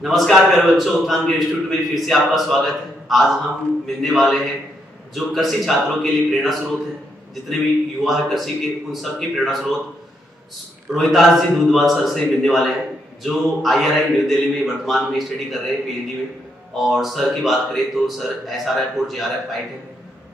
नमस्कार प्यारे बच्चों, उत्थान के इंस्टीट्यूट में फिर से आपका स्वागत है। आज हम मिलने वाले हैं जो कृषि छात्रों के लिए प्रेरणा स्रोत है। जितने भी युवा है कृषि के, उन सबकी प्रेरणा स्रोत रोहितास जी दूधवाल सर से मिलने वाले हैं, जो IRI न्यू दिल्ली में वर्तमान में स्टडी कर रहे हैं, PhD में। और सर की बात करें तो सर SRF और JRF फाइट है,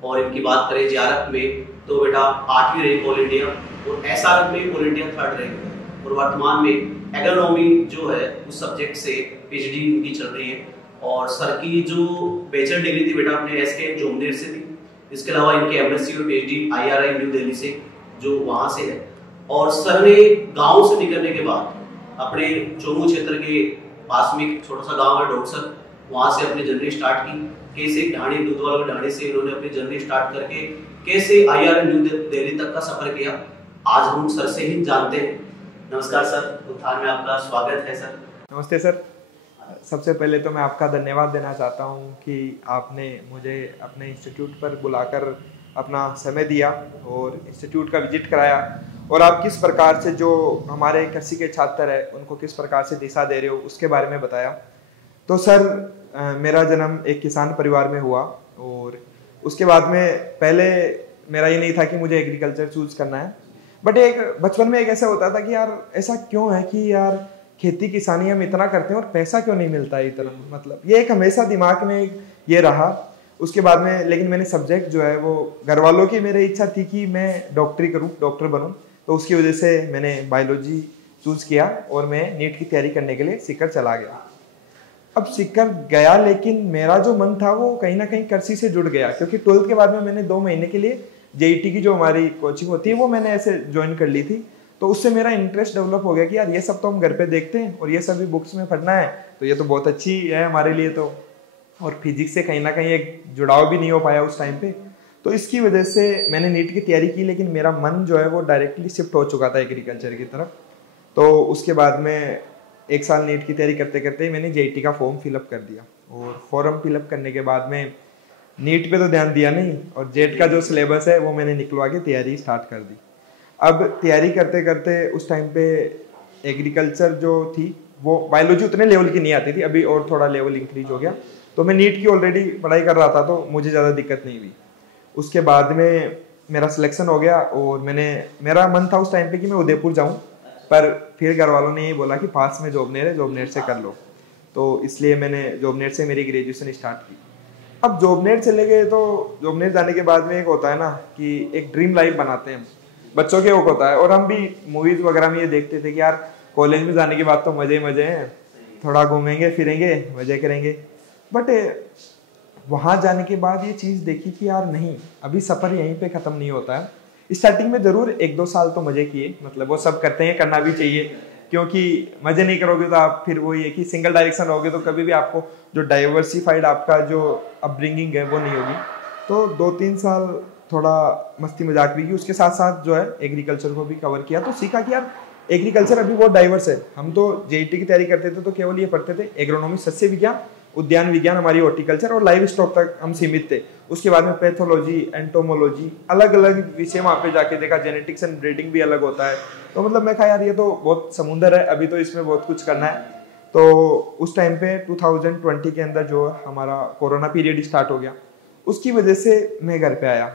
और इनकी बात करें JRF में तो बेटा 8वीं रैंक ऑल इंडिया और SRF में ऑल इंडिया 3rd रैंक है। और वर्तमान में एग्रोनॉमी जो है उस सब्जेक्ट से PhD उनकी चल रही है। और सर की जो बैचलर डिग्री थी बेटा अपने SK जोमनेर से थी। इसके अलावा इनके MSc और PhD IRI न्यू दिल्ली से जो वहाँ से है। और सर ने गांव से निकलने के बाद अपने चोमू क्षेत्र के पास में एक छोटा सा गांव है डोडसर, वहाँ से अपनी जर्नी स्टार्ट की। कैसे ढाणी दूधवाल ढाणी से इन्होंने अपनी जर्नी स्टार्ट करके कैसे IRI न्यू दिल्ली तक का सफर किया, आज हम सर से ही जानते हैं। नमस्कार सर, उत्थान में आपका स्वागत है सर। नमस्ते सर। सबसे पहले तो मैं आपका धन्यवाद देना चाहता हूं कि आपने मुझे अपने इंस्टीट्यूट पर बुलाकर अपना समय दिया और इंस्टीट्यूट का विजिट कराया, और आप किस प्रकार से जो हमारे कृषि के छात्र हैं उनको किस प्रकार से दिशा दे रहे हो उसके बारे में बताया। तो सर मेरा जन्म एक किसान परिवार में हुआ, और उसके बाद में पहले मेरा ये नहीं था कि मुझे एग्रीकल्चर चूज करना है, बट एक बचपन में एक ऐसा होता था कि यार ऐसा क्यों है कि यार खेती किसानी हम इतना करते हैं और पैसा क्यों नहीं मिलता है इतना, मतलब ये एक हमेशा दिमाग में ये रहा। उसके बाद में लेकिन मैंने सब्जेक्ट जो है वो घर वालों की मेरी इच्छा थी कि मैं डॉक्टरी करूं, डॉक्टर बनूं, तो उसकी वजह से मैंने बायोलॉजी चूज किया और मैं नीट की तैयारी करने के लिए सीकर चला गया। अब सीकर गया, लेकिन मेरा जो मन था वो कहीं ना कहीं कृषि से जुड़ गया, क्योंकि 12th के बाद में मैंने 2 महीने के लिए JET की जो हमारी कोचिंग होती है वो मैंने ऐसे ज्वाइन कर ली थी। तो उससे मेरा इंटरेस्ट डेवलप हो गया कि यार ये सब तो हम घर पे देखते हैं और ये सभी बुक्स में पढ़ना है, तो ये तो बहुत अच्छी है हमारे लिए। तो और फिजिक्स से कहीं ना कहीं एक जुड़ाव भी नहीं हो पाया उस टाइम पे, तो इसकी वजह से मैंने नीट की तैयारी की, लेकिन मेरा मन जो है वो डायरेक्टली शिफ्ट हो चुका था एग्रीकल्चर की तरफ। तो उसके बाद में 1 साल नीट की तैयारी करते करते मैंने JET का फॉर्म फिलअप कर दिया, और फॉर्म फिलअप करने के बाद में नीट पे तो ध्यान दिया नहीं, और जेट का जो सिलेबस है वो मैंने निकलवा के तैयारी स्टार्ट कर दी। अब तैयारी करते करते उस टाइम पे एग्रीकल्चर जो थी वो बायोलॉजी उतने लेवल की नहीं आती थी, अभी और थोड़ा लेवल इंक्रीज हो गया, तो मैं नीट की ऑलरेडी पढ़ाई कर रहा था तो मुझे ज़्यादा दिक्कत नहीं हुई। उसके बाद में मेरा सिलेक्शन हो गया, और मेरा मन था उस टाइम पे कि मैं उदयपुर जाऊँ, पर फिर घर वालों ने ये बोला कि पास में जॉबनेर है, जॉबनेर से कर लो, तो इसलिए मैंने जॉबनेर से मेरी ग्रेजुएशन स्टार्ट की। अब जॉबनेर चले गए, तो जॉबनेर जाने के बाद में एक होता है ना कि एक ड्रीम लाइफ बनाते हैं बच्चों के, वो होता है, और हम भी मूवीज वगैरह में ये देखते थे कि यार कॉलेज में जाने के बाद तो मजे ही मजे हैं, थोड़ा घूमेंगे फिरेंगे मजे करेंगे। बट वहाँ जाने के बाद ये चीज़ देखी कि यार नहीं, अभी सफ़र यहीं पे ख़त्म नहीं होता है। स्टार्टिंग में ज़रूर 1-2 साल तो मज़े किए, मतलब वो सब करते हैं, करना भी चाहिए, क्योंकि मजे नहीं करोगे तो आप फिर वो ये कि सिंगल डायरेक्शन रहोगे तो कभी भी आपको जो डाइवर्सिफाइड आपका जो अपब्रिंगिंग है वो नहीं होगी। तो 2-3 साल थोड़ा मस्ती मजाक भी की, उसके साथ साथ जो है एग्रीकल्चर को भी कवर किया, तो सीखा कि यार एग्रीकल्चर अभी बहुत डाइवर्स है। हम तो JET की तैयारी करते थे तो केवल ये पढ़ते थे एग्रोनॉमी, सस्य विज्ञान, उद्यान विज्ञान, हमारी हॉर्टिकल्चर और लाइव स्टॉक तक हम सीमित थे। उसके बाद में पैथोलॉजी, एंटोमोलॉजी, अलग अलग विषय वहाँ पे जाके देखा, जेनेटिक्स एंड ब्रीडिंग भी अलग होता है। तो मतलब मैं कहा यार ये तो बहुत समुंदर है, अभी तो इसमें बहुत कुछ करना है। तो उस टाइम पे 2020 के अंदर जो हमारा कोरोना पीरियड स्टार्ट हो गया, उसकी वजह से मैं घर पे आया,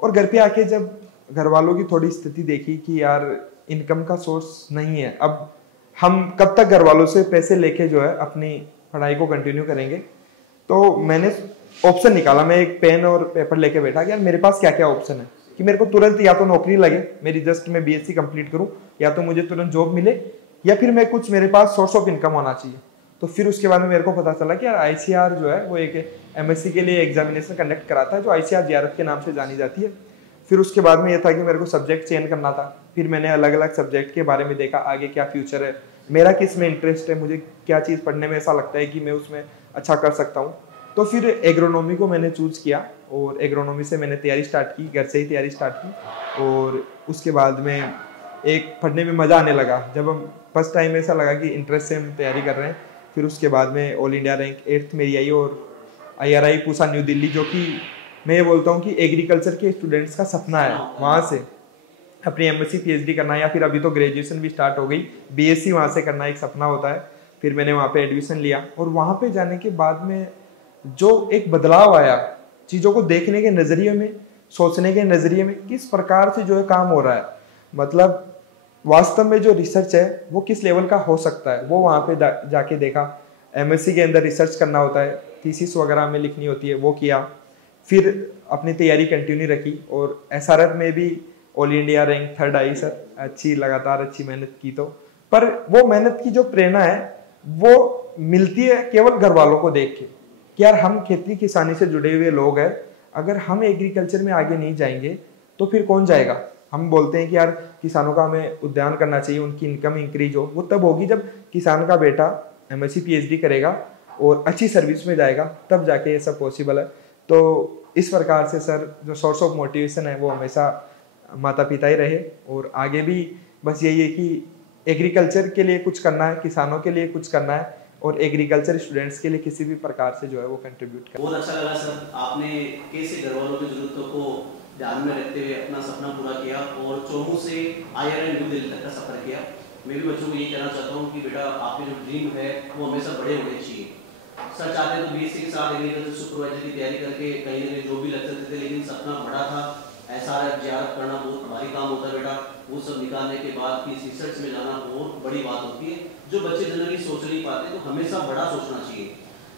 और घर पे आके जब घर वालों की थोड़ी स्थिति देखी कि यार इनकम का सोर्स नहीं है, अब हम कब तक घर वालों से पैसे लेके जो है अपनी पढ़ाई को कंटिन्यू करेंगे। तो मैंने ऑप्शन निकाला, मैं एक पेन और पेपर लेके बैठा कि यार मेरे पास क्या क्या ऑप्शन है, कि मेरे को तुरंत या तो नौकरी लगे, मेरी जस्ट मैं BSc कंप्लीट करूं, या तो मुझे तुरंत जॉब मिले, या फिर मैं कुछ मेरे पास सोर्स ऑफ इनकम होना चाहिए। तो फिर उसके बाद में मेरे को पता चला कि यार ICAR जो है वो एक MSc के लिए एग्जामिनेशन कंडक्ट कराता है, जो ICAR JRF के नाम से जानी जाती है। फिर उसके बाद में ये था कि मेरे को सब्जेक्ट चेंज करना था, फिर मैंने अलग अलग सब्जेक्ट के बारे में देखा, आगे क्या फ्यूचर है, मेरा किस में इंटरेस्ट है, मुझे क्या चीज़ पढ़ने में ऐसा लगता है कि मैं उसमें अच्छा कर सकता हूँ। तो फिर एग्रोनॉमी को मैंने चूज किया, और एग्रोनॉमी से मैंने तैयारी स्टार्ट की, घर से ही तैयारी स्टार्ट की, और उसके बाद में एक पढ़ने में मज़ा आने लगा। जब हम फर्स्ट टाइम ऐसा लगा कि इंटरेस्ट से हम तैयारी कर रहे हैं। फिर उसके बाद में ऑल इंडिया रैंक 8th मेरी आई, और IRI पूसा न्यू दिल्ली, जो कि मैं ये बोलता हूँ कि एग्रीकल्चर के स्टूडेंट्स का सपना है वहाँ से अपनी MSc PhD करना, या फिर अभी तो ग्रेजुएशन भी स्टार्ट हो गई, BSc वहाँ से करना एक सपना होता है। फिर मैंने वहाँ पे एडमिशन लिया और वहाँ पे जाने के बाद में जो एक बदलाव आया चीज़ों को देखने के नज़रिए में, सोचने के नज़रिए में, किस प्रकार से जो है काम हो रहा है, मतलब वास्तव में जो रिसर्च है वो किस लेवल का हो सकता है, वो वहाँ पे जाके देखा। एमएससी के अंदर रिसर्च करना होता है, थीसिस वगैरह में लिखनी होती है, वो किया। फिर अपनी तैयारी कंटिन्यू रखी और एसआरएफ में भी ऑल इंडिया रैंक 3rd आई सर। अच्छी लगातार अच्छी मेहनत की तो, पर वो मेहनत की जो प्रेरणा है वो मिलती है केवल घर वालों को देख के कि यार हम खेती किसानी से जुड़े हुए लोग हैं, अगर हम एग्रीकल्चर में आगे नहीं जाएंगे तो फिर कौन जाएगा। हम बोलते हैं कि यार किसानों का हमें उद्यान करना चाहिए, उनकी इनकम इंक्रीज हो, वो तब होगी जब किसान का बेटा एमएससी पीएचडी करेगा और अच्छी सर्विस में जाएगा, तब जाके ये सब पॉसिबल है। तो इस प्रकार से सर जो सोर्स ऑफ मोटिवेशन है वो हमेशा माता पिता ही रहे और आगे भी बस यही है कि एग्रीकल्चर के लिए कुछ करना है, किसानों के लिए कुछ करना है और एग्रीकल्चर स्टूडेंट्स के लिए किसी भी प्रकार से जो है वो कंट्रीब्यूट करना। बहुत अच्छा लगा सर, आपने कैसे घर वालों की जरूरतों को ध्यान में रखते हुए अपना सपना पूरा किया और चोमू से IIM न्यू दिल्ली तक का सफर किया। मैं भी बच्चों को ये कहना चाहता हूँ कि बेटा आपके जो ड्रीम है वो हमेशा बड़े होने चाहिए। सर चाहते हैं तो BSc के साथ एग्रीकल्चर सुपरवाइजर की तैयारी करके कहीं ना कहीं जो भी लग सकते थे, लेकिन सपना बड़ा था। SRF JRF करना बहुत भारी काम होता है बेटा, वो सब निकालने के बाद किसी रिसर्च में जाना बहुत बड़ी बात होती है, जो बच्चे जनरली सोच नहीं पाते। तो हमेशा बड़ा सोचना चाहिए।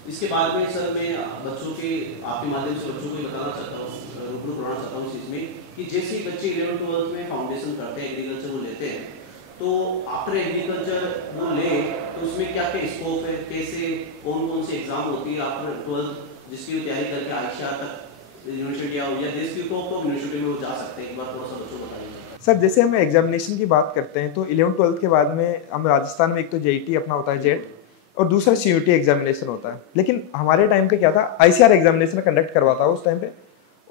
इसके बाद में सर मैं बच्चों के आपके माध्यम से बच्चों को बताना चाहता हूँ, रूबरू कराना चाहता हूँ इस चीज़ में कि जैसे ही बच्चे 11th 12th में फाउंडेशन करते हैं, एग्रीकल्चर वो लेते हैं, तो आफ्टर एग्रीकल्चर वो ले तो उसमें क्या क्या स्कोप है, कैसे कौन कौन से एग्जाम होती है आफ्टर 12th जिसकी तैयारी करके आयशा तक यूनिवर्सिटी या देश की टॉप यूनिवर्सिटी में वो जा सकते हैं। एक बार थोड़ा सा बच्चों को बताइए सर। जैसे हम एग्जामिनेशन की बात करते हैं तो 11th 12th के बाद में हम राजस्थान में एक तो JET अपना होता है जेट और दूसरा CUT एग्जामिनेशन होता है। लेकिन हमारे टाइम पे क्या था, ICR एग्जामिनेशन कंडक्ट करवाता उस टाइम पे,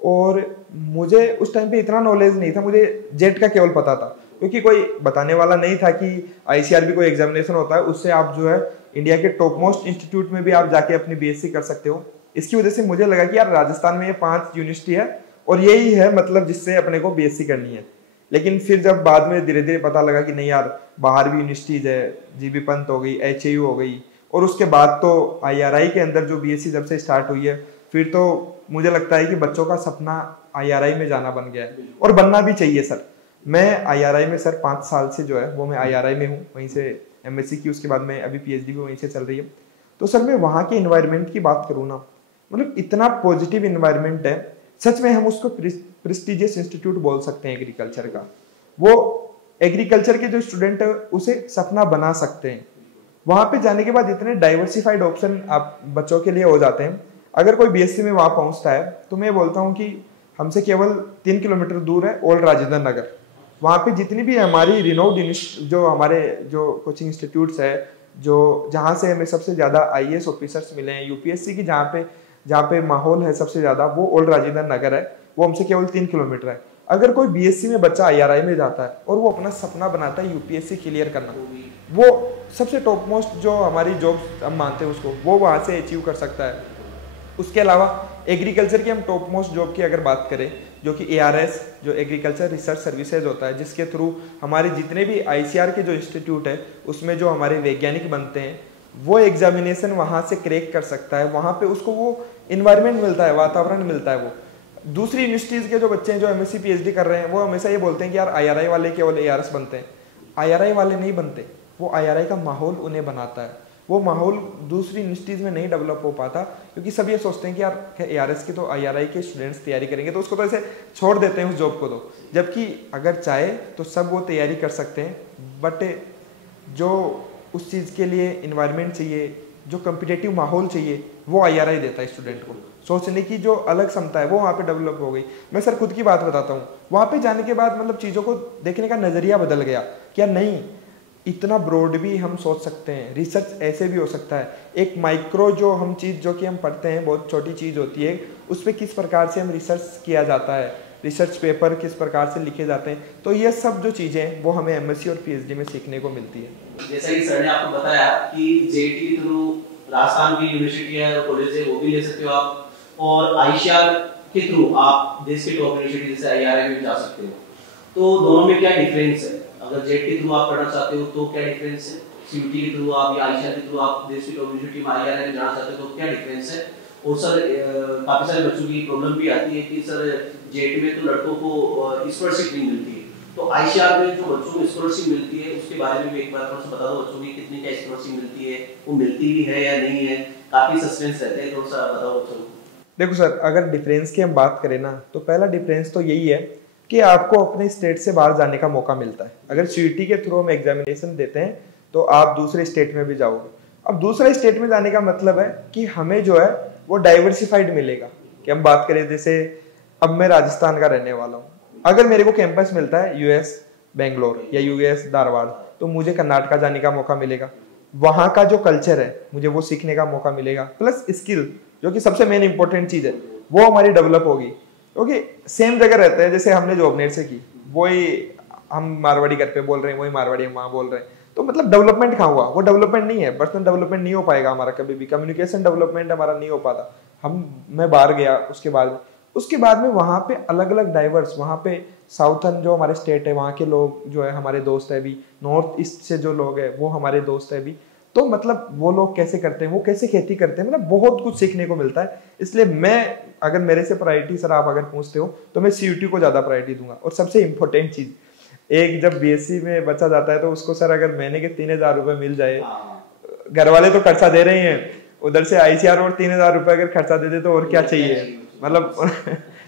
और मुझे उस टाइम पे इतना नॉलेज नहीं था, मुझे जेट का केवल पता था क्योंकि कोई बताने वाला नहीं था कि ICR भी कोई एग्जामिनेशन होता है, उससे आप जो है इंडिया के टॉप मोस्ट इंस्टीट्यूट में भी आप जाके अपनी BSc कर सकते हो। इसकी वजह से मुझे लगा कि यार राजस्थान में ये 5 यूनिवर्सिटी है और यही है मतलब जिससे अपने को BSc करनी है। लेकिन फिर जब बाद में धीरे धीरे पता लगा कि नहीं यार बाहर भी यूनिवर्सिटीज है, GB पंत हो गई, HAU हो गई, और उसके बाद तो IRI के अंदर जो BSc जब से स्टार्ट हुई है, फिर तो मुझे लगता है कि बच्चों का सपना IRI में जाना बन गया है और बनना भी चाहिए सर। मैं IRI में सर 5 साल से जो है वो मैं IRI में हूँ, वहीं से MSc की, उसके बाद में अभी PhD भी वहीं से चल रही है। तो सर मैं वहाँ के इन्वायरमेंट की बात करूँ ना, मतलब इतना पॉजिटिव इन्वायरमेंट है, सच में हम उसको प्रेस्टिजियस इंस्टीट्यूट बोल सकते हैं एग्रीकल्चर का। वो एग्रीकल्चर के जो स्टूडेंट है उसे सपना बना सकते हैं। वहाँ पे जाने के बाद इतने डाइवर्सिफाइड ऑप्शन आप बच्चों के लिए हो जाते हैं। अगर कोई BSc में वहाँ पहुँचता है तो मैं बोलता हूँ कि हमसे केवल 3 किलोमीटर दूर है ओल्ड राजेंद्र नगर। वहाँ पे जितनी भी हमारी रिनोड जो हमारे जो कोचिंग इंस्टीट्यूट्स है, जो जहाँ से हमें सबसे ज़्यादा IAS ऑफिसर्स मिले हैं, UPSC की जहाँ पे माहौल है सबसे ज़्यादा, वो ओल्ड राजेंद्र नगर है। वो हमसे केवल 3 किलोमीटर है। अगर कोई BSc में बच्चा IRI में जाता है और वो अपना सपना बनाता है UPSC क्लियर करना, वो सबसे टॉप मोस्ट जो हमारी जॉब हम मानते हैं उसको, वो वहाँ से अचीव कर सकता है। उसके अलावा एग्रीकल्चर की हम टॉप मोस्ट जॉब की अगर बात करें, जो कि ARS जो एग्रीकल्चर रिसर्च सर्विसेज होता है, जिसके थ्रू हमारे जितने भी ICR के जो इंस्टीट्यूट है उसमें जो हमारे वैज्ञानिक बनते हैं, वो एग्जामिनेशन वहाँ से क्रैक कर सकता है। वहाँ पे उसको वो इन्वायरमेंट मिलता है, वातावरण मिलता है। वो दूसरी यूनिवर्सिटीज़ के जो बच्चे हैं जो MSc PhD कर रहे हैं, वो हमेशा ये बोलते हैं कि यार IRI वाले केवल ARS बनते हैं। IRI वाले नहीं बनते, वो IRI का माहौल उन्हें बनाता है। वो माहौल दूसरी यूनिवर्सिटीज़ में नहीं डेवलप हो पाता, क्योंकि सब ये सोचते हैं कि यार ARS की तो IRI के स्टूडेंट्स तैयारी करेंगे तो उसको तो ऐसे छोड़ देते हैं उस जॉब को। तो जबकि अगर चाहे तो सब वो तैयारी कर सकते हैं, बट जो उस चीज़ के लिए इन्वायरमेंट चाहिए, जो कम्पिटेटिव माहौल चाहिए, वो IRI देता है स्टूडेंट को। सोचने की जो अलग क्षमता है वो वहाँ पे डेवलप हो गई। मैं सर खुद की बात बताता हूँ, वहाँ पे जाने के बाद मतलब चीज़ों को देखने का नज़रिया बदल गया। क्या नहीं, इतना ब्रॉड भी हम सोच सकते हैं, रिसर्च ऐसे भी हो सकता है। एक माइक्रो जो हम चीज़ जो कि हम पढ़ते हैं, बहुत छोटी चीज़ होती है, उस पर किस प्रकार से हम रिसर्च किया जाता है, रिसर्च पेपर किस प्रकार से लिखे जाते हैं, तो ये सब जो चीज़ें वो हमें MSc और PhD में सीखने को मिलती है। जैसा कि सर ने आपको बताया कि JET के थ्रू राजस्थान की यूनिवर्सिटी है, कॉलेज है, वो भी ले सकते हो आप, और ICR के थ्रू आप देश के टॉप यूनिवर्सिटी जैसे IRI में जा सकते हो। तो दोनों में क्या डिफरेंस है? अगर JET के थ्रू आप पढ़ना चाहते हो तो क्या डिफरेंस है सीयूटी के थ्रू आप या आईसीआर के थ्रू आप देश की यूनिवर्सिटी में आईआर में जाना चाहते हो तो क्या डिफरेंस है? और सर काफी सारे बच्चों की प्रॉब्लम भी आती है कि सर जेट में तो लड़कों को स्कॉलरशिप नहीं मिलती है, तो आईसीआर में जो बच्चों को स्कॉलरशिप मिलती है उसके बारे में भी एक बार थोड़ा सा बता दो, बच्चों की कितनी क्या स्कॉलरशिप मिलती है, वो मिलती भी है या नहीं है, काफी सस्पेंस रहते हैं, थोड़ा सा बताओ बच्चों को। देखो सर, अगर डिफरेंस की हम बात करें ना, तो पहला डिफरेंस तो यही है कि आपको अपने स्टेट से बाहर जाने का मौका मिलता है। अगर सीयूटी के थ्रू हम एग्जामिनेशन देते हैं तो आप दूसरे स्टेट में भी जाओगे। अब दूसरे स्टेट में जाने का मतलब है कि हमें जो है वो डाइवर्सिफाइड मिलेगा। कि हम बात करें, जैसे अब मैं राजस्थान का रहने वाला हूँ, अगर मेरे को कैंपस मिलता है यूएस बेंगलोर या यूएस धारवाड़, तो मुझे कर्नाटका जाने का मौका मिलेगा। वहाँ का जो कल्चर है मुझे वो सीखने का मौका मिलेगा, प्लस स्किल जो कि सबसे मेन इंपॉर्टेंट चीज है वो हमारी डेवलप होगी। क्योंकि सेम जगह रहते हैं, जैसे हमने जॉब नेट से की, वही हम मारवाड़ी घर पे बोल रहे हैं, वही मारवाड़ी हम वहाँ बोल रहे हैं, तो मतलब डेवलपमेंट कहाँ हुआ? वो डेवलपमेंट नहीं है, पर्सनल डेवलपमेंट नहीं हो पाएगा हमारा कभी भी, कम्युनिकेशन डेवलपमेंट हमारा नहीं हो पाता। मैं बाहर गया, उसके बाद में वहाँ पे अलग अलग डाइवर्स, वहाँ पे साउथर्न जो हमारे स्टेट है वहाँ के लोग जो है हमारे दोस्त है अभी, नॉर्थ ईस्ट से जो लोग है वो हमारे दोस्त है अभी, तो मतलब वो लोग कैसे करते हैं, वो कैसे खेती करते हैं, मतलब बहुत कुछ सीखने को मिलता है। इसलिए मैं, अगर मेरे से प्रायोरिटी सर आप अगर पूछते हो तो मैं सीयूटी को ज्यादा प्रायोरिटी दूंगा। और सबसे इंपॉर्टेंट चीज, एक जब बीएससी में बच्चा जाता है तो उसको सर अगर महीने के 3,000 रुपए मिल जाए, घर वाले तो खर्चा दे रहे हैं, उधर से आईसीआर और 3,000 रुपए अगर खर्चा दे दे तो और क्या चाहिए, मतलब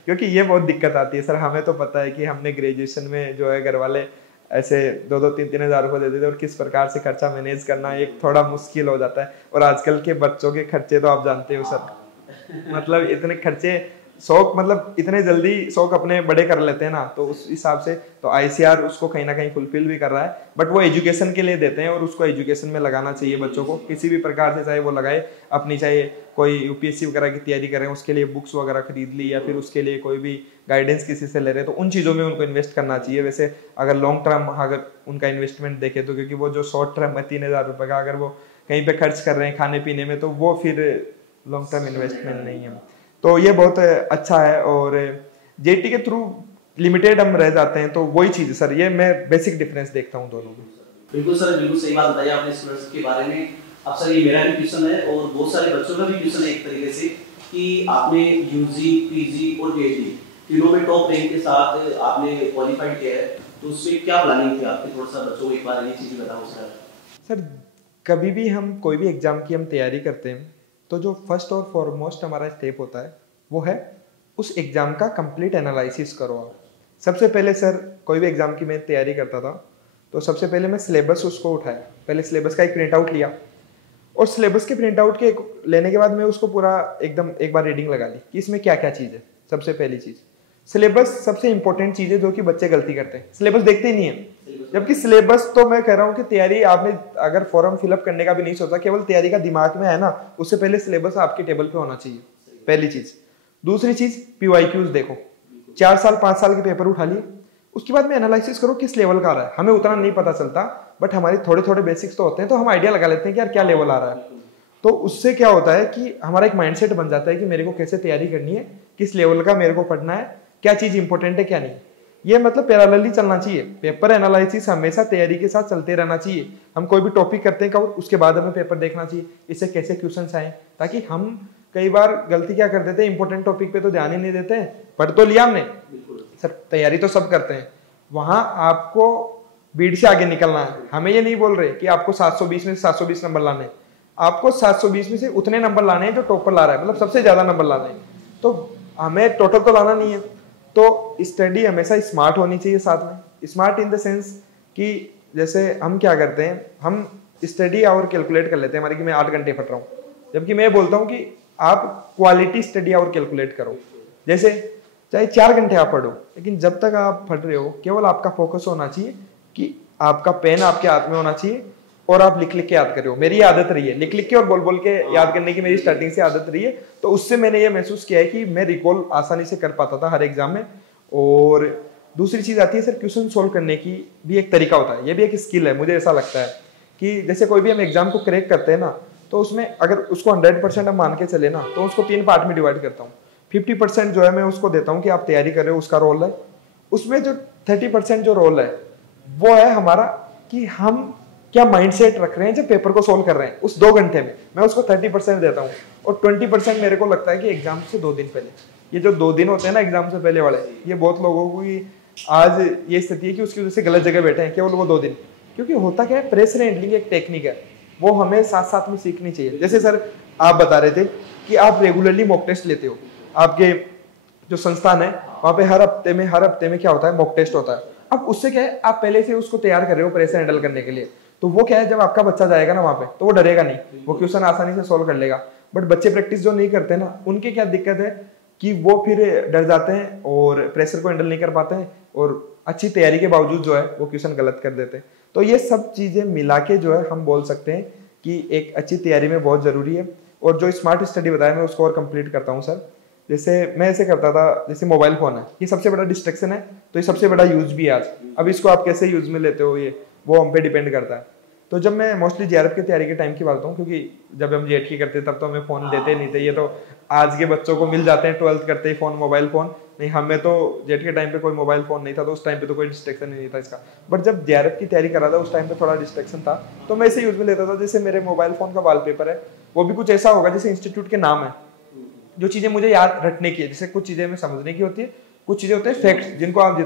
क्योंकि ये बहुत दिक्कत आती है सर। हमें तो पता है कि हमने ग्रेजुएशन में जो है घर वाले ऐसे 2-3 हज़ार रुपए दे देते और किस प्रकार से खर्चा मैनेज करना एक थोड़ा मुश्किल हो जाता है। और आजकल के बच्चों के खर्चे तो आप जानते हो सर, मतलब इतने खर्चे, शौक मतलब इतने जल्दी शौक अपने बड़े कर लेते हैं ना, तो उस हिसाब से तो आईसीआर उसको कहीं ना कहीं फुलफिल भी कर रहा है। बट वो एजुकेशन के लिए देते हैं और उसको एजुकेशन में लगाना चाहिए बच्चों को, किसी भी प्रकार से, चाहे वो लगाए अपनी, चाहे कोई यूपीएससी वगैरह की तैयारी कर रहे हैं उसके लिए बुक्स वगैरह खरीद ली, या फिर उसके लिए कोई भी गाइडेंस किसी से ले रहे हैं, तो उन चीज़ों में उनको इन्वेस्ट करना चाहिए। वैसे अगर लॉन्ग टर्म अगर उनका इन्वेस्टमेंट देखे तो, क्योंकि वो जो शॉर्ट टर्म है 3,000 रुपये का अगर वो कहीं पे खर्च कर रहे हैं खाने पीने में, तो वो फिर लॉन्ग टर्म इन्वेस्टमेंट नहीं है। तो ये बहुत अच्छा है। और जेटी के थ्रू लिमिटेड हम रह जाते हैं, तो वही चीज़ सर, ये मैं बेसिक डिफरेंस देखता हूँ दोनों में। बिल्कुल सर, बिल्कुल सही बात बताई आपने स्टूडेंट्स के बारे में। अब सर ये मेरा भी क्वेश्चन है और बहुत सारे बच्चों का भी क्वेश्चन है एक तरीके से, कि आपने यूजी, पीजी और पीएचडी तीनों में टॉप रैंक के साथ आपने क्वालिफाइड किया है, तो उसमें क्या प्लानिंग थी आपकी? थोड़ा सा बच्चों को एक बार ये चीज़ बताओ सर। सर कभी भी हम कोई भी एग्जाम की हम तैयारी करते हैं तो जो फर्स्ट और फॉरमोस्ट हमारा स्टेप होता है वो है उस एग्जाम का कंप्लीट एनालिसिस करो आप। सबसे पहले सर कोई भी एग्जाम की मैं तैयारी करता था तो सबसे पहले मैं सिलेबस उसको उठाया, पहले सिलेबस का एक प्रिंट आउट लिया, और सिलेबस के प्रिंट आउट के लेने के बाद मैं उसको पूरा एकदम एक बार रीडिंग लगा ली कि इसमें क्या क्या चीज़ है। सबसे पहली चीज़, सिलेबस सबसे इंपॉर्टेंट चीज़ है जो कि बच्चे गलती करते हैं, सिलेबस देखते ही नहीं है। जबकि सिलेबस तो मैं कह रहा हूँ कि तैयारी आपने अगर फॉर्म फिलअप करने का भी नहीं सोचा, केवल तैयारी का दिमाग में है ना, उससे पहले सिलेबस आपके टेबल पे होना चाहिए, पहली चीज़। दूसरी चीज़, पीवाईक्यूज देखो, 4 साल 5 साल के पेपर उठा लिए, उसके बाद में एनालिसिस करो किस लेवल का आ रहा है। हमें उतना नहीं पता चलता बट हमारे थोड़े थोड़े बेसिक्स तो होते हैं, तो हम आइडिया लगा लेते हैं कि यार क्या लेवल आ रहा है। तो उससे क्या होता है कि हमारा एक माइंडसेट बन जाता है कि मेरे को कैसे तैयारी करनी है, किस लेवल का मेरे को पढ़ना है, क्या चीज़ इंपॉर्टेंट है क्या नहीं। ये मतलब पैरेलली चलना चाहिए, पेपर एनालिसिस हमेशा तैयारी के साथ चलते रहना चाहिए। हम कोई भी टॉपिक करते हैं कवर, उसके बाद हमें पेपर देखना चाहिए इससे कैसे क्वेश्चन आए, ताकि हम कई बार गलती क्या कर देते हैं, इंपॉर्टेंट टॉपिक पे तो ध्यान ही नहीं देते हैं, पढ़ तो लिया हमने सर, तैयारी तो सब करते हैं, वहां आपको भीड़ से आगे निकलना है। हमें ये नहीं बोल रहे कि आपको 720 में से 720 नंबर लाने, आपको 720 में से उतने नंबर लाने हैं जो टॉपर ला रहा है, मतलब सबसे ज्यादा नंबर लाने हैं। तो हमें टोटल तो लाना नहीं है, तो स्टडी हमेशा स्मार्ट होनी चाहिए साथ में। स्मार्ट इन द सेंस कि जैसे हम क्या करते हैं, हम स्टडी आवर कैलकुलेट कर लेते हैं हमारी कि मैं 8 घंटे पढ़ रहा हूँ, जबकि मैं बोलता हूँ कि आप क्वालिटी स्टडी आवर कैलकुलेट करो। जैसे चाहे 4 घंटे आप पढ़ो, लेकिन जब तक आप पढ़ रहे हो केवल आपका फोकस होना चाहिए कि आपका पेन आपके हाथ में होना चाहिए और आप लिख लिख के याद कर रहे हो। मेरी आदत रही है लिख लिख के और बोल बोल के याद करने की, मेरी स्टार्टिंग से आदत रही है, तो उससे मैंने ये महसूस किया है कि मैं रिकॉल आसानी से कर पाता था हर एग्जाम में। और दूसरी चीज आती है सर, क्वेश्चन सोल्व करने की भी एक तरीका होता है, ये भी एक स्किल है। मुझे ऐसा लगता है कि जैसे कोई भी हम एग्जाम को क्रैक करते हैं ना, तो उसमें अगर उसको 100% हम मान के चले ना, तो उसको 3 पार्ट में डिवाइड करता हूँ। 50% जो है मैं उसको देता हूँ कि आप तैयारी कर रहे हो, उसका रोल है। उसमें जो 30% जो रोल है वो है हमारा कि हम क्या माइंडसेट रख रहे हैं जब पेपर को सोल्व कर रहे हैं। उस 2 घंटे में मैं उसको 30% देता हूँ और 20% मेरे को लगता है कि एग्जाम से 2 दिन पहले, ये जो 2 दिन होते हैं ना एग्जाम से पहले वाले, ये बहुत लोगों की आज ये स्थिति है कि उसकी वजह से गलत जगह बैठे हैं केवल वो 2 दिन। क्योंकि होता क्या है, प्रेशर हैंडलिंग एक टेक्निक है, वो हमें साथ साथ में सीखनी चाहिए। जैसे सर आप बता रहे थे कि आप रेगुलरली मॉक टेस्ट लेते हो, आपके जो संस्थान है वहाँ पे हर हफ्ते में क्या होता है, मॉक टेस्ट होता है। अब उससे क्या है, आप पहले से उसको तैयार कर रहे हो प्रेशर हैंडल करने के लिए, तो वो क्या है, जब आपका बच्चा जाएगा ना वहाँ पे तो वो डरेगा नहीं, वो क्वेश्चन आसानी से सोल्व कर लेगा। बट बच्चे प्रैक्टिस जो नहीं करते ना, उनके क्या दिक्कत है कि वो फिर डर जाते हैं और प्रेशर को हैंडल नहीं कर पाते हैं और अच्छी तैयारी के बावजूद जो है वो क्वेश्चन गलत कर देते हैं। तो ये सब चीजें मिला के जो है हम बोल सकते हैं कि एक अच्छी तैयारी में बहुत जरूरी है। और जो स्मार्ट स्टडी बताया मैं उसको और कंप्लीट करता हूँ सर। जैसे मैं ऐसे करता था, जैसे मोबाइल फोन है, ये सबसे बड़ा डिस्ट्रैक्शन है, तो ये सबसे बड़ा यूज भी है आज। अब इसको आप कैसे यूज में लेते हो ये वो हम पे डिपेंड करता है। तो जब मैं मोस्टली जेआरएफ की तैयारी के टाइम की बात बताऊँ, क्योंकि जब हम जेट की करते तब तो हमें फोन देते नहीं थे, ये तो आज के बच्चों को मिल जाते हैं 12th करते ही फोन, मोबाइल फोन। नहीं, हमें तो जेट के टाइम पे कोई मोबाइल फोन नहीं था, तो उस टाइम पे तो कोई डिस्ट्रैक्शन ही नहीं था इसका। बट जब जेआरएफ की तैयारी करा था उस टाइम पे थोड़ा डिस्ट्रैक्शन था, तो मैं इसे यूज में लेता था। जैसे मेरे मोबाइल फोन का वॉलपेपर है, वो भी कुछ ऐसा होगा जैसे इंस्टीट्यूट के नाम है, जो चीजें मुझे याद रखने की है। जैसे कुछ चीजें हमें समझने की होती है, कुछ चीजें होते हैं फैक्ट्स, जिनको आप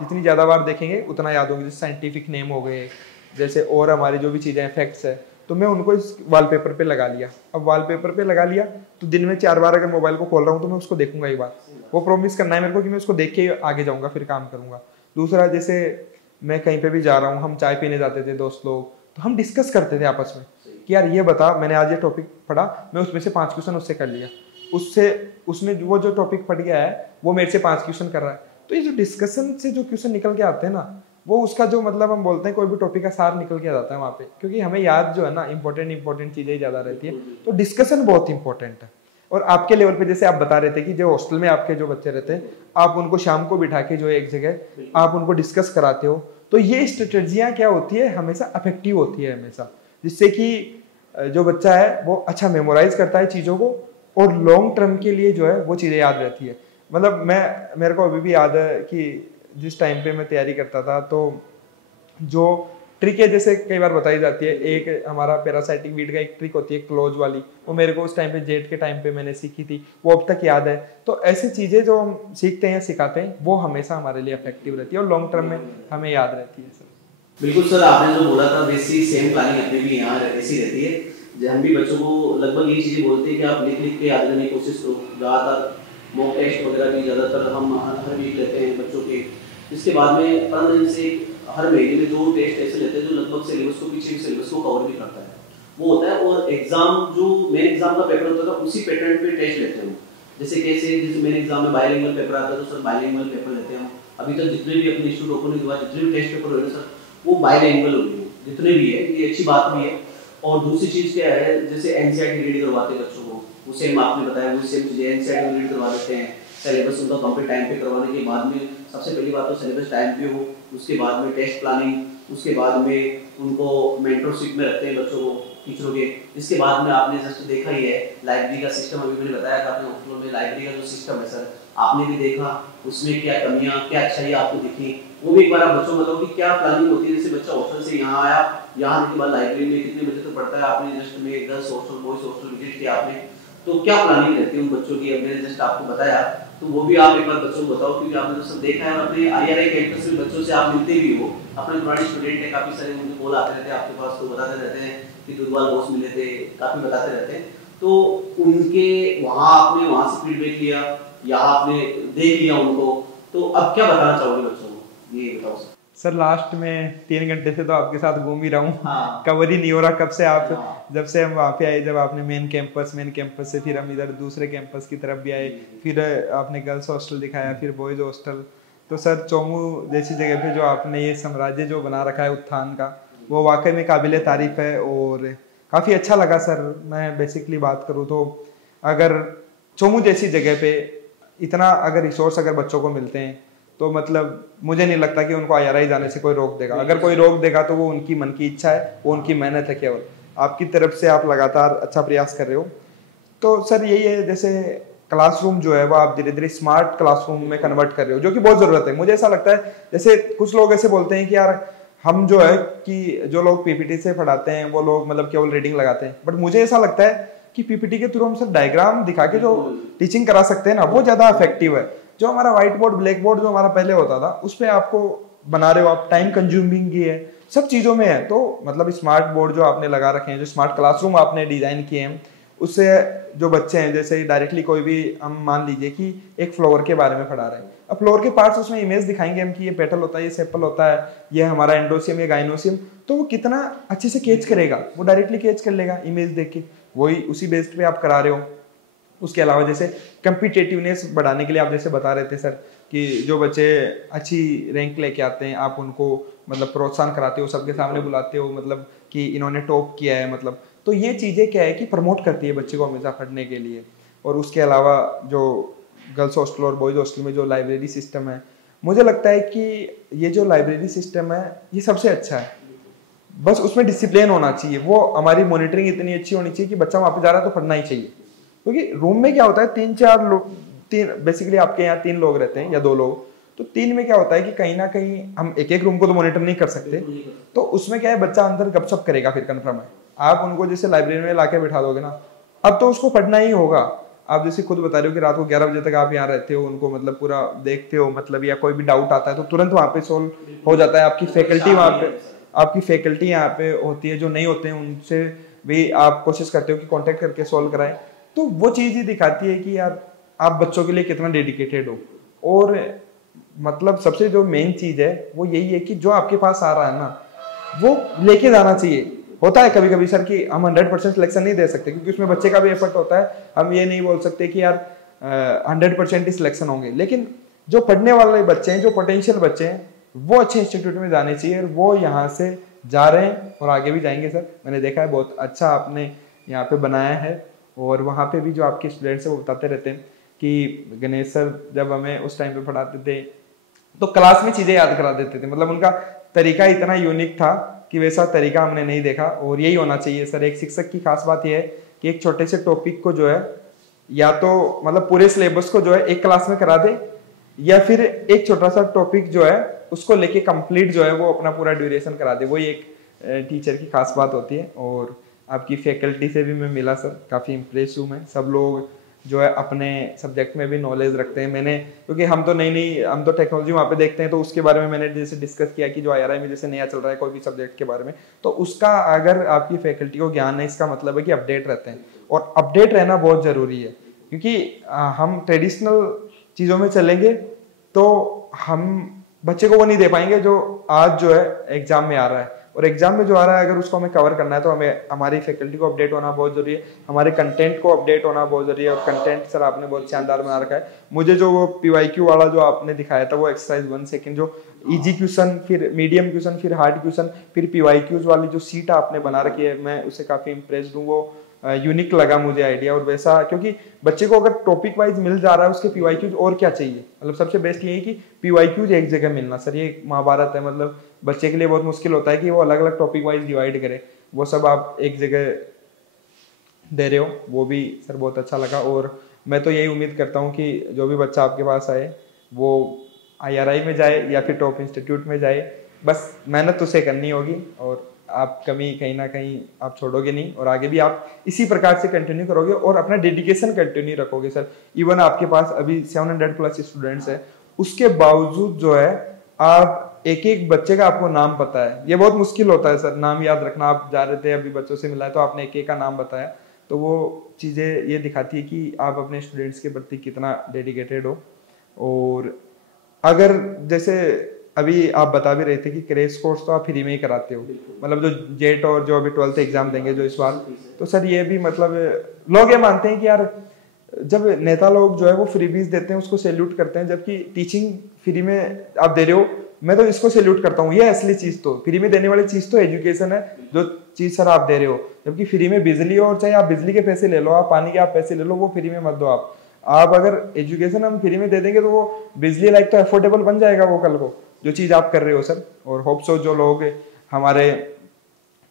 जितनी ज्यादा बार देखेंगे उतना याद होगी। जैसे साइंटिफिक नेम हो गए, जैसे और हमारी जो भी चीजें फैक्ट्स है, तो मैं उनको इस वॉलपेपर पे लगा लिया। अब वॉलपेपर पे लगा लिया तो दिन में 4 बार अगर मोबाइल को खोल रहा हूँ तो मैं उसको देखूंगा एक बार। वो प्रॉमिस करना है मेरे को कि मैं उसको देख के आगे जाऊंगा, फिर काम करूंगा। दूसरा, जैसे मैं कहीं पे भी जा रहा हूँ, हम चाय पीने जाते थे दोस्त लोग, तो हम डिस्कस करते थे आपस में कि यार ये बता, मैंने आज ये टॉपिक पढ़ा, मैं उसमें से 5 क्वेश्चन उससे कर लिया, उसमें वो जो टॉपिक पढ़ गया है वो मेरे से 5 क्वेश्चन कर रहा है। तो ये जो डिस्कशन से जो क्वेश्चन निकल के आते हैं ना, वो उसका जो मतलब हम बोलते हैं कोई भी टॉपिक का सार निकल के आ जाता है वहाँ पे। क्योंकि हमें याद जो है ना इंपॉर्टेंट चीजें ज्यादा रहती है, तो डिस्कशन बहुत इंपॉर्टेंट है। और आपके लेवल पे जैसे आप बता रहे थे कि जो हॉस्टल में आपके जो बच्चे रहते हैं, आप उनको शाम को बिठा के जो एक जगह आप उनको डिस्कस कराते हो, तो ये स्ट्रेटेजियाँ क्या होती है, हमेशा इफेक्टिव होती है हमेशा, जिससे कि जो बच्चा है वो अच्छा मेमोराइज करता है चीज़ों को और लॉन्ग टर्म के लिए जो है वो चीज़ें याद रहती है। मतलब मेरे को अभी भी याद है कि जिस टाइम पे मैं तैयारी करता था, तो जो ट्रिक है जैसे कई बार बताई जाती है, एक हमारा पैरासाइटिक बीट का एक ट्रिक होती है क्लोज वाली, वो मेरे को उस टाइम पे जेट के टाइम पे मैंने सीखी थी, वो अब तक याद है। तो ऐसी चीज़ें जो हम सीखते हैं सिखाते हैं वो हमेशा हमारे लिए इफेक्टिव रहती है और लॉन्ग टर्म में हमें याद रहती है। सर बिल्कुल सर, आपने जो बोला था वैसी सेम प्लानिंग अपनी भी यहाँ ऐसी रहती है। हम भी बच्चों को लगभग यही चीज़ें बोलते हैं कि आप लिख के याद करने की कोशिश करो। ज़्यादातर मॉक टेस्ट वगैरह भी ज़्यादातर हम हर वीक लेते हैं बच्चों के। इसके बाद में 15 दिन से हर महीने में 2 टेस्ट ऐसे लेते हैं जो लगभग सिलेबस को पीछे सिलेबस को कवर भी करता है वो होता है। और एग्जाम जो मेन एग्जाम का पेपर होता था उसी पैटर्न पे टेस्ट लेते हैं। जैसे मेन एग्जाम में बायलिंगुअल पेपर आता है तो सर बायलिंगुअल पेपर लेते हैं। अभी तक जितने भी अपने इंस्टीट्यूट ओपन हुए जितने भी टेस्ट पेपर हुए सर वो बायलिंगुअल हो गए जितने भी है, ये अच्छी बात भी है। और दूसरी चीज़ क्या है, जैसे एनसीईआरटी रीड करवाते हैं बच्चों को, वो सेम आपने बताया वो सेम चीज़ें एनसीईआरटी रीड करवा देते हैं। सिलेबस उनका कंप्लीट टाइम पे करवाने के बाद में सबसे पहली बात तो सिलेबस टाइम पे हो, उसके बाद में टेस्ट प्लानिंग, उसके बाद में उनको मेंटरशिप में रखते हैं बच्चों को टीचरों के। इसके बाद में आपने जस्ट देखा ही है लाइब्रेरी का सिस्टम, अभी मैंने बताया था अपने हॉस्टलों में लाइब्रेरी का जो सिस्टम है सर, आपने भी देखा उसमें क्या कमियां क्या अच्छाई आपको दिखी, वो भी एक बार आप बच्चों बताओ कि क्या प्लानिंग होती है। जैसे बच्चा हॉस्टल से यहाँ आया, यहाँ आने के बाद लाइब्रेरी में कितने बजे तक पढ़ता है, आपने जस्ट में 10 हॉस्टल बॉयज हॉस्टल विजिट किया आपने, तो क्या प्लानिंग रहती है उन बच्चों की, अब मैंने जस्ट आपको बताया, तो वो भी आप एक बार बच्चों को बताओ। क्योंकि आपने तो सब देखा है, अपने आईआरआई कैंपस में बच्चों से आप मिलते भी हो, अपने पुराने स्टूडेंट है, काफी सारे उनके कॉल आते रहते हैं आपके पास, तो बताते रहते हैं कि दुधवाल बॉस मिले थे, काफी बताते रहते हैं। तो उनके वहाँ आपने वहाँ से फीडबैक लिया, यहाँ आपने देख लिया उनको, तो अब क्या बताना चाहोगे बच्चों को, ये बताओ सर। लास्ट में 3 घंटे से तो आपके साथ घूम ही रहा हूँ। हाँ। कवर ही नहीं हो रहा कब से आप। हाँ। जब से हम वहाँ पे आए, जब आपने मेन कैंपस से फिर हम इधर दूसरे कैंपस की तरफ भी आए, फिर आपने गर्ल्स हॉस्टल दिखाया, फिर बॉयज हॉस्टल। तो सर चोमू जैसी जगह पे जो आपने ये साम्राज्य जो बना रखा है उत्थान का, वो वाकई में काबिले तारीफ है और काफ़ी अच्छा लगा सर। मैं बेसिकली बात करूँ तो अगर चोमू जैसी जगह पे इतना अगर रिसोर्स अगर बच्चों को मिलते हैं, तो मतलब मुझे नहीं लगता कि उनको आईआरआई जाने से कोई रोक देगा। अगर कोई रोक देगा तो वो उनकी मन की इच्छा है, वो उनकी मेहनत है, केवल आपकी तरफ से आप लगातार अच्छा प्रयास कर रहे हो। तो सर यही है, जैसे क्लासरूम जो है वो आप धीरे धीरे स्मार्ट क्लासरूम में कन्वर्ट कर रहे हो, जो कि बहुत ज़रूरत है। मुझे ऐसा लगता है जैसे कुछ लोग ऐसे बोलते हैं कि यार हम जो है कि जो लोग पीपीटी से पढ़ाते हैं वो लोग मतलब केवल रीडिंग लगाते हैं, बट मुझे ऐसा लगता है कि पीपीटी के थ्रू हम सब डायग्राम दिखा के जो टीचिंग करा सकते हैं ना, वो ज्यादा इफेक्टिव है। जो हमारा व्हाइट बोर्ड ब्लैक बोर्ड जो हमारा पहले होता था, उस पर आपको बना रहे हो आप, टाइम कंज्यूमिंग भी है, सब चीजों में है। तो मतलब स्मार्ट बोर्ड जो आपने लगा रखे हैं, जो स्मार्ट क्लासरूम आपने डिजाइन किए हैं, उससे जो बच्चे हैं जैसे डायरेक्टली कोई भी, हम मान लीजिए कि एक फ्लोर के बारे में पढ़ा रहे हैं, अब फ्लोर के पार्ट्स उसमें इमेज दिखाएंगे हम कि ये पेटल होता है, ये सेपल होता है, ये हमारा एंडोसियम, ये गाइनोसियम, तो वो कितना अच्छे से कैच करेगा, वो डायरेक्टली कैच कर लेगा इमेज देख के। वही उसी बेस्ड पे आप करा रहे हो। उसके अलावा जैसे कम्पिटेटिवनेस बढ़ाने के लिए आप जैसे बता रहे थे सर कि जो बच्चे अच्छी रैंक लेके आते हैं आप उनको मतलब प्रोत्साहन कराते हो, सबके सामने बुलाते हो, मतलब कि इन्होंने टॉप किया है, मतलब तो ये चीज़ें क्या है कि प्रमोट करती है बच्चे को हमेशा पढ़ने के लिए। और उसके अलावा जो गर्ल्स हॉस्टल और बॉयज़ हॉस्टल में जो लाइब्रेरी सिस्टम है, मुझे लगता है कि ये जो लाइब्रेरी सिस्टम है ये सबसे अच्छा है। बस उसमें डिसिप्लिन होना चाहिए, वो हमारी मॉनिटरिंग इतनी अच्छी होनी चाहिए कि बच्चा वहाँ पे जा रहा है तो पढ़ना ही चाहिए। क्योंकि रूम में क्या होता है, 3-4 लोग, बेसिकली आपके यहाँ 3 लोग रहते हैं या 2 लोग, तो 3 में क्या होता है कि कहीं ना कहीं हम एक रूम को तो मॉनिटर नहीं कर सकते, तो उसमें क्या है बच्चा अंदर गपशप करेगा, फिर कन्फर्म है। आप उनको जैसे लाइब्रेरी में लाके बैठा दोगे ना, अब तो उसको पढ़ना ही होगा। आप जैसे खुद बता रहे हो कि रात को 11 बजे तक आप यहाँ रहते हो, उनको मतलब पूरा देखते हो, मतलब या कोई भी डाउट आता है तो तुरंत वहाँ पे सोल्व हो जाता है। आपकी फैकल्टी वहाँ पे, आपकी फैकल्टी यहाँ पे होती है, जो नहीं होते हैं उनसे भी आप कोशिश करते हो कि कांटेक्ट करके सॉल्व कराएं। तो वो चीज़ ही दिखाती है कि यार आप बच्चों के लिए कितना डेडिकेटेड हो। और मतलब सबसे जो मेन चीज़ है वो यही है कि जो आपके पास आ रहा है ना, वो लेके जाना चाहिए। होता है कभी कभी सर कि हम 100% सिलेक्शन नहीं दे सकते, क्योंकि उसमें बच्चे का भी एफर्ट होता है। हम ये नहीं बोल सकते कि यार 100% ही सिलेक्शन होंगे, लेकिन जो पढ़ने वाले बच्चे हैं, जो पोटेंशियल बच्चे हैं, वो अच्छे इंस्टीट्यूट में जाने चाहिए। और वो यहाँ से जा रहे हैं और आगे भी जाएंगे सर। मैंने देखा है बहुत अच्छा आपने यहाँ पे बनाया है। और वहाँ पे भी जो आपके स्टूडेंट्स हैं वो बताते रहते हैं कि गणेश सर जब हमें उस टाइम पे पढ़ाते थे तो क्लास में चीज़ें याद करा देते थे। मतलब उनका तरीका इतना यूनिक था कि वैसा तरीका हमने नहीं देखा। और यही होना चाहिए सर। एक शिक्षक की खास बात यह है कि एक छोटे से टॉपिक को जो है या तो मतलब पूरे सिलेबस को जो है एक क्लास में करा दे, या फिर एक छोटा सा टॉपिक जो है उसको लेके कंप्लीट जो है वो अपना पूरा ड्यूरेशन करा दे। वही एक टीचर की खास बात होती है। और आपकी फैकल्टी से भी मैं मिला सर, काफ़ी इम्प्रेस हूँ मैं। सब लोग जो है अपने सब्जेक्ट में भी नॉलेज रखते हैं। मैंने क्योंकि हम तो टेक्नोलॉजी वहाँ पे देखते हैं, तो उसके बारे में मैंने जैसे डिस्कस किया कि जो IRI में जैसे नया चल रहा है कोई भी सब्जेक्ट के बारे में, तो उसका अगर आपकी फैकल्टी को ज्ञान है, इसका मतलब है कि अपडेट रहते हैं। और अपडेट रहना बहुत ज़रूरी है, क्योंकि हम ट्रेडिशनल चीज़ों में चलेंगे तो हम बच्चे को वो नहीं दे पाएंगे जो आज जो है एग्जाम में आ रहा है। और एग्जाम में जो आ रहा है अगर उसको हमें कवर करना है तो हमें हमारी फैकल्टी को अपडेट होना बहुत जरूरी है, हमारे कंटेंट को अपडेट होना बहुत जरूरी है। और कंटेंट सर आपने बहुत शानदार बना रखा है। मुझे जो वो PYQ वाला जो आपने दिखाया था, वो एक्सरसाइज 1 सेकंड, जो इजी क्वेश्चन, फिर मीडियम क्वेश्चन, फिर हार्ड क्वेश्चन, फिर PYQs वाली जो सीट आपने बना रखी है, मैं उससे काफी इंप्रेस्ड हूँ। वो यूनिक लगा मुझे आइडिया। और वैसा क्योंकि बच्चे को अगर टॉपिक वाइज मिल जा रहा है उसके PYQs, और क्या चाहिए। मतलब सबसे बेस्ट ये है कि PYQs एक जगह मिलना सर, ये महाभारत है। मतलब बच्चे के लिए बहुत मुश्किल होता है कि वो अलग अलग टॉपिक वाइज डिवाइड करे, वो सब आप एक जगह दे रहे हो, वो भी सर बहुत अच्छा लगा। और मैं तो यही उम्मीद करता हूँ कि जो भी बच्चा आपके पास आए वो IRI में जाए या फिर टॉप इंस्टीट्यूट में जाए, बस मेहनत उसे करनी होगी और आप कभी कहीं ना कहीं आप छोड़ोगे नहीं, और आगे भी आप इसी प्रकार से कंटिन्यू करोगे और अपना डेडिकेशन कंटिन्यू रखोगे सर। इवन आपके पास अभी 700+ स्टूडेंट्स हैं, उसके बावजूद जो है आप एक एक बच्चे का आपको नाम पता है। ये बहुत मुश्किल होता है सर, नाम याद रखना। आप जा रहे थे अभी बच्चों से मिला है तो आपने एक एक का नाम बताया, तो वो चीज़ें ये दिखाती है कि आप अपने स्टूडेंट्स के प्रति कितना डेडिकेटेड हो। और अगर जैसे अभी आप बता भी रहे थे कि क्रैश कोर्स तो आप फ्री में ही कराते हो, मतलब जो जेट और जो अभी 12th एग्जाम देंगे जो इस बार, तो सर ये भी मतलब लोग ये मानते हैं कि यार जब नेता लोग जो है वो फ्रीबीज देते हैं उसको सैल्यूट करते हैं, जबकि टीचिंग फ्री में आप दे रहे हो, मैं तो इसको सैल्यूट करता हूँ। ये असली चीज तो फ्री में देने वाली चीज तो एजुकेशन है, जो चीज सर आप दे रहे हो। जबकि फ्री में बिजली, और चाहे आप बिजली के पैसे ले लो, आप पानी के आप पैसे ले लो, वो फ्री में मत दो। आप अगर एजुकेशन हम फ्री में दे देंगे तो वो बिजली लाइक तो अफोर्डेबल बन जाएगा वो कल को, जो चीज आप कर रहे हो सर। और होप सो जो लोग हमारे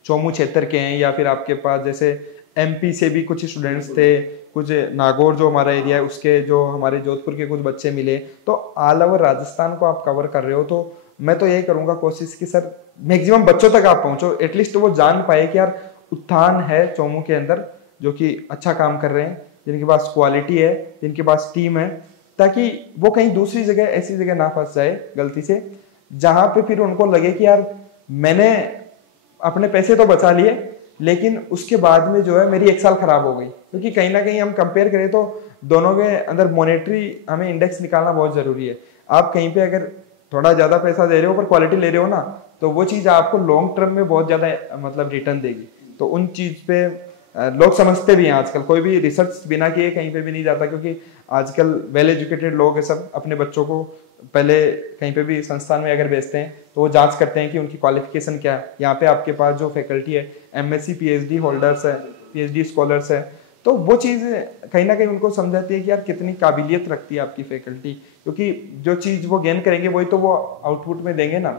चोमू क्षेत्र के हैं या फिर आपके पास जैसे MP से भी कुछ स्टूडेंट्स थे, कुछ नागौर जो हमारा एरिया है उसके, जो हमारे जोधपुर के कुछ बच्चे मिले, तो ऑल ओवर राजस्थान को आप कवर कर रहे हो। तो मैं तो यही करूँगा कोशिश कि सर मैक्सिमम बच्चों तक आप पहुँचो, एटलीस्ट वो जान पाए कि यार उत्थान है चोमू के अंदर जो कि अच्छा काम कर रहे हैं, जिनके पास क्वालिटी है, जिनके पास टीम है, ताकि वो कहीं दूसरी जगह ऐसी जगह ना फंस जाए गलती से, जहाँ पे फिर उनको लगे कि यार मैंने अपने पैसे तो बचा लिए लेकिन उसके बाद में जो है मेरी एक साल खराब हो गई। क्योंकि कहीं ना कहीं हम कंपेयर करें तो दोनों के अंदर मॉनेटरी हमें इंडेक्स निकालना बहुत जरूरी है। आप कहीं पे अगर थोड़ा ज्यादा पैसा दे रहे हो पर क्वालिटी ले रहे हो ना, तो वो चीज आपको लॉन्ग टर्म में बहुत ज्यादा मतलब रिटर्न देगी। तो उन चीज पे लोग समझते भी हैं आजकल, कोई भी रिसर्च बिना किए कहीं पे भी नहीं जाता, क्योंकि आजकल वेल एजुकेटेड लोग हैं सब, अपने बच्चों को पहले कहीं पे भी संस्थान में अगर भेजते हैं तो वो जांच करते हैं कि उनकी क्वालिफिकेशन क्या है। यहाँ पे आपके पास जो फैकल्टी है एमएससी पीएचडी होल्डर्स है, पीएचडी स्कॉलर्स है, तो वो चीज़ कहीं ना कहीं उनको समझाती है कि यार कितनी काबिलियत रखती है आपकी फैकल्टी, क्योंकि जो चीज़ वो गेन करेंगे वही तो वो आउटपुट में देंगे ना।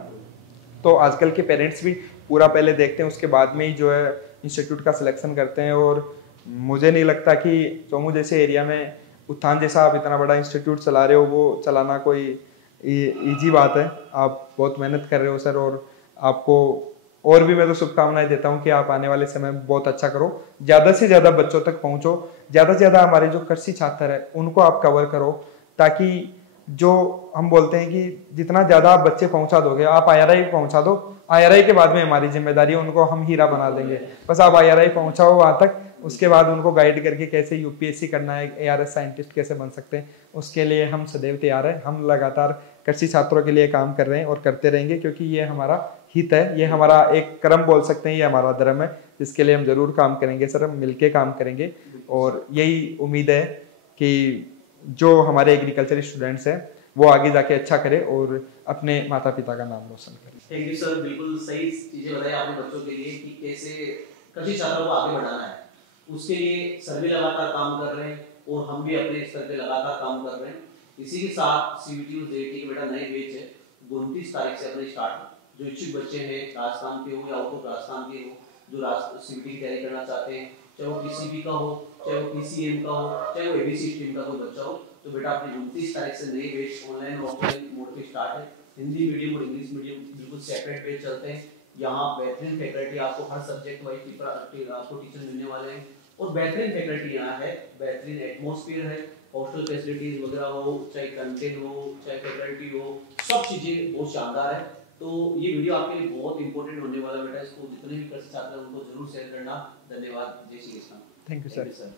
तो आजकल के पेरेंट्स भी पूरा पहले देखते हैं, उसके बाद में ही जो है इंस्टीट्यूट का सिलेक्शन करते हैं। और मुझे नहीं लगता कि चोमू जैसे एरिया में उत्थान जैसा आप इतना बड़ा इंस्टीट्यूट चला रहे हो, वो चलाना कोई इजी बात है। आप बहुत मेहनत कर रहे हो सर, और आपको और भी मैं तो शुभकामनाएं देता हूं कि आप आने वाले समय में बहुत अच्छा करो, ज़्यादा से ज़्यादा बच्चों तक पहुंचो, ज़्यादा से ज़्यादा हमारे जो कृषि छात्र है उनको आप कवर करो, ताकि जो हम बोलते हैं कि जितना ज़्यादा आप बच्चे पहुंचा दोगे, आप IRI पहुंचा दो, IRI के बाद में हमारी जिम्मेदारी है, उनको हम हीरा बना देंगे। बस आप IRI पहुंचाओ वहाँ तक, उसके बाद उनको गाइड करके कैसे UPSC करना है, ARS साइंटिस्ट कैसे बन सकते हैं, उसके लिए हम सदैव तैयार हैं। हम लगातार कृषि छात्रों के लिए काम कर रहे हैं और करते रहेंगे, क्योंकि ये हमारा हित है, ये हमारा एक कर्म बोल सकते हैं, ये हमारा धर्म है, जिसके लिए हम जरूर काम करेंगे सर, हम मिलके काम करेंगे। और यही उम्मीद है कि जो हमारे एग्रीकल्चर स्टूडेंट्स हैं वो आगे जाके अच्छा करें और अपने माता पिता का नाम रोशन करें। थैंक यू सर, बिल्कुल सही चीजें बताई आपने बच्चों के लिए कि कैसे कृषि छात्रों को आगे बढ़ाना है। उसके लिए सर भी लगातार काम कर रहे हैं और हम भी अपने स्तर पे लगातार काम कर रहे हैं। इसी के साथ CBT और JET के बेटा नए बैच है 29 तारीख से अपने स्टार्ट। जो इच्छुक बच्चे हैं राजस्थान के हो या आउट ऑफ राजस्थान के हो, जो CBT की तैयारी करना चाहते हैं, चाहे वो PCB का हो, चाहे वो PCM का हो, चाहे वो ABC स्ट्रीम का कोई बच्चा हो, तो बेटा अपने 29 तारीख से नए बैच ऑनलाइन और ऑफलाइन मोड पे स्टार्ट है। हिंदी मीडियम और इंग्लिश मीडियम बिल्कुल सेपरेट बैच चलते हैं। यहाँ बेहतरीन फैकल्टी आपको हर सब्जेक्ट वाइज आपको टीचर मिलने वाले हैं और बेहतरीन फैकल्टी यहाँ है, बेहतरीन एटमॉस्फेयर है, हॉस्टल फैसिलिटीज वगैरह हो, चाहे कंटेंट हो, चाहे फैकल्टी हो, सब चीजें बहुत शानदार है। तो ये वीडियो आपके लिए बहुत इंपॉर्टेंट होने वाला बेटा, इसको जितने भी कृषि छात्र हैं उनको जरूर शेयर करना। धन्यवाद। जय Shri Krishna. Thank you sir.